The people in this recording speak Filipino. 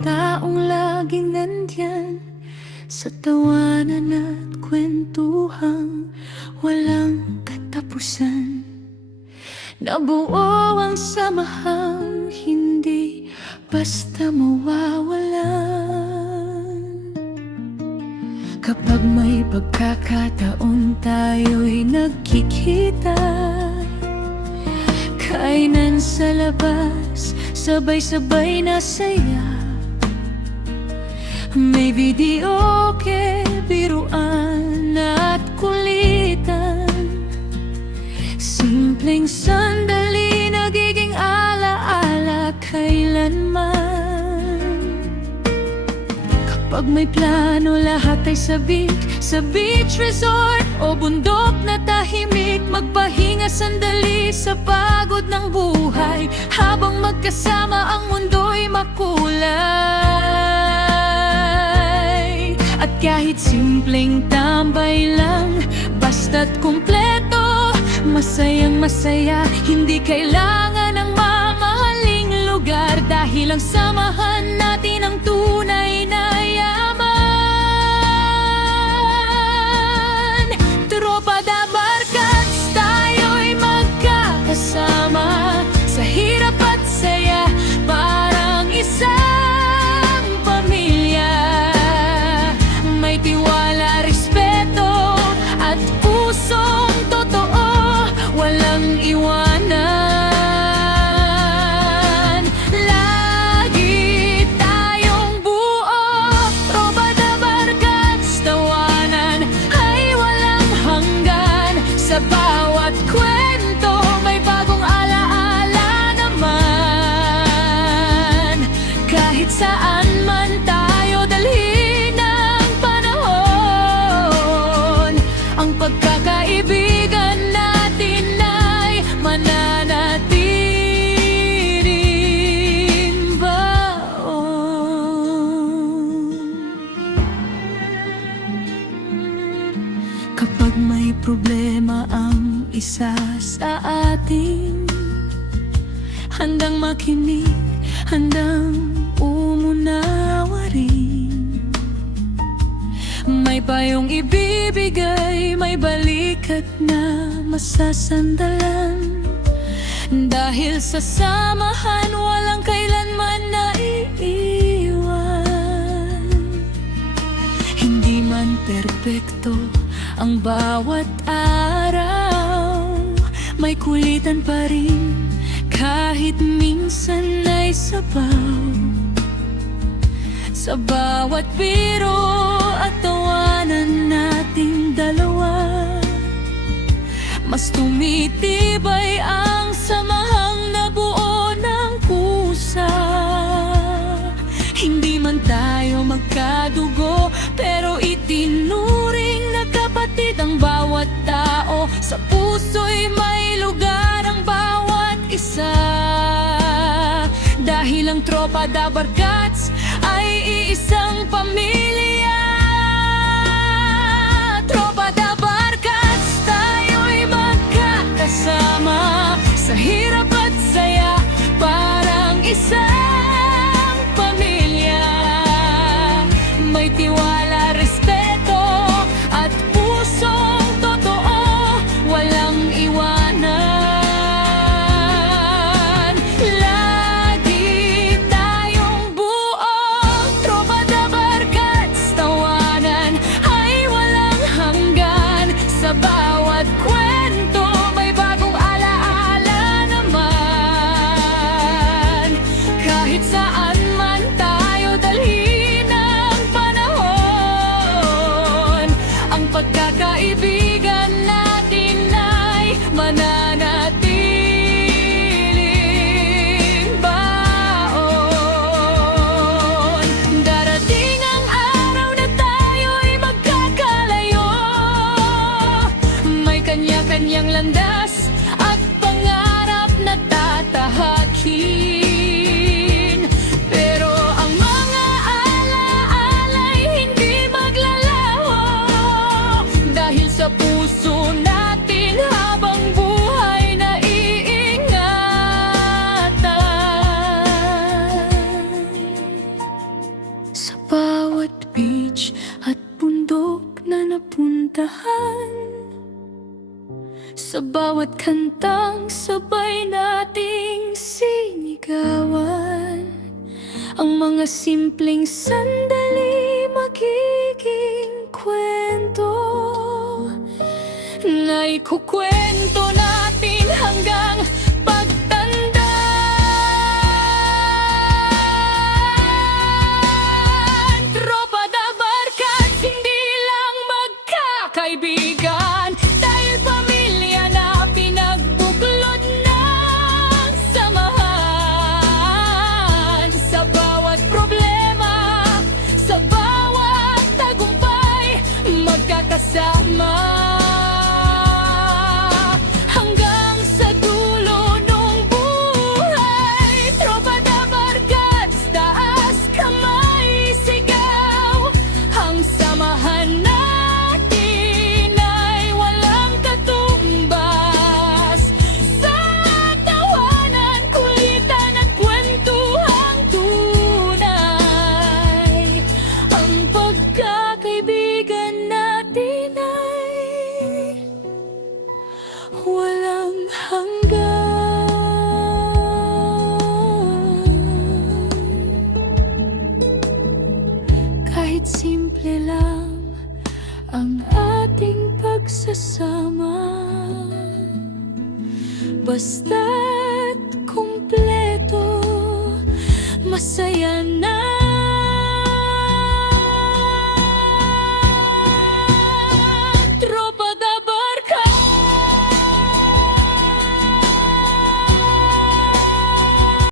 taong laging nandyan sa tawanan at kwentuhang walang katapusan. Nabuo ang samahang hindi basta mawawalan. Kapag may pagkakataon tayo'y nagkikita, kainan sa labas, sabay-sabay na saya. May videoke, biruan at kulitan. Simpleng sandali, nagiging alaala kailanman. Kapag may plano, lahat ay sabik sa beach resort o bundok na tahimik. Magpahinga sandali sa pagod ng buhay, habang magkasama ang mundo'y makulay. At kahit simpleng tambay lang, basta't kumpleto, masayang masaya. Hindi kailangan ng mamahaling lugar, dahil ang samahan natin ang tunay na yaman. Tropa da Barkats, tayo'y magkakasama sa hirap at saya, parang isang pamilya. May tiwala, respeto at pusong totoo, walang iwanan. Lagi tayong buo, Tropa da Barkats, tawanan ay walang hanggan. Sa bawat kwento may bagong alaala naman. Kahit saan man tayo dalhin ng panahon, ang pagkakaibigan natin ay mananatiling baon. Kapag may problema ang isa sa atin, handang makinig, handang umunawa rin. May payong ibibigay, may balikat na masasandalan. Dahil sa samahan, walang kailanman naiiwan. Hindi man perpekto ang bawat araw, may kulitan pa rin kahit minsan ay sabaw. Sa bawat biro at tawanan nating dalawa, mas tumitibay ang samahang nabuo ng pusa. Hindi man tayo magkadugo, pero itinuring na kapatid ang bawat tao. Sa puso'y may lugar ang bawat isa, dahil ang Tropa da Barkats ay iisang pamilya. Tropa da Barkats, tayo'y magkakasama sa hirap at saya, parang isang pamilya. May tiwala, respeto at pusong totoo, walang iwanan. Lagi tayong buo, Tropa da Barkats, tawanan Sa bawat kantang sabay nating sinigawan, ang mga simpleng sandali magiging kwento na ikukwento natin hanggang pagtanda. Tropa da Barkas, hindi lang magkakaibigan, dahil pamilya na pinagbuklod ng samahan. Sa bawat problema, sa bawat tagumpay, magkakasama hanggang sa dulo ng buhay. Tropa da Barkas, taas kamay, sigaw, ang samahan natin ay walang katumbas. Sa tawanan, kulitan at kwentuhang tunay, ang pagkakaibigan natin ay walang hanggan. Kahit simple lang ang ating pagsasama, basta't kumpleto, masaya na